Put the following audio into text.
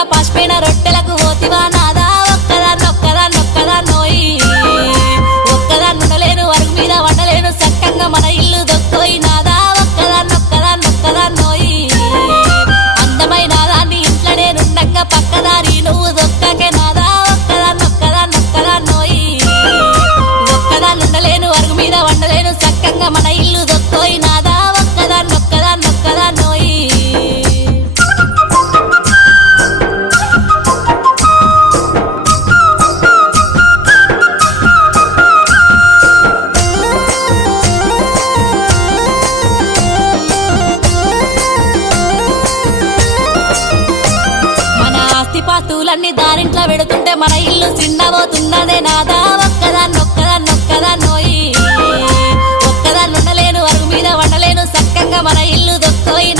రంగా పాసిపోయిన రొట్టెలకు పోతివా నాదా ఒక్కదాన్నోయి ఒక్కదాన్నుండలేను అరుగు మీద వండలేను సక్కంగా మన ఇల్లు దొక్కోయి నాదా ఒక్కదాన్నోయి అందమైన దాన్ని ఇంట్లో నేనుండంగా పక్కదారి నువ్వు దొక్కకే నాదా ఒక్కదాన్నోయి ఒక్కదాన్నుండలేను అరుగు మీద వండలేను సక్కంగా మన ఇల్లు దొక్కోయి నాదా ఒక్కదాన్నోయి పాస్తులన్నీ దారింట్లో పెడుతుంటే మన ఇల్లు చిన్నబోతున్నదే నాదా ఒక్కదాన్నోయి ఒక్కదాన్నుండలేను అరుగు మీద వండలేను సక్కంగా మన ఇల్లు దొక్కోయి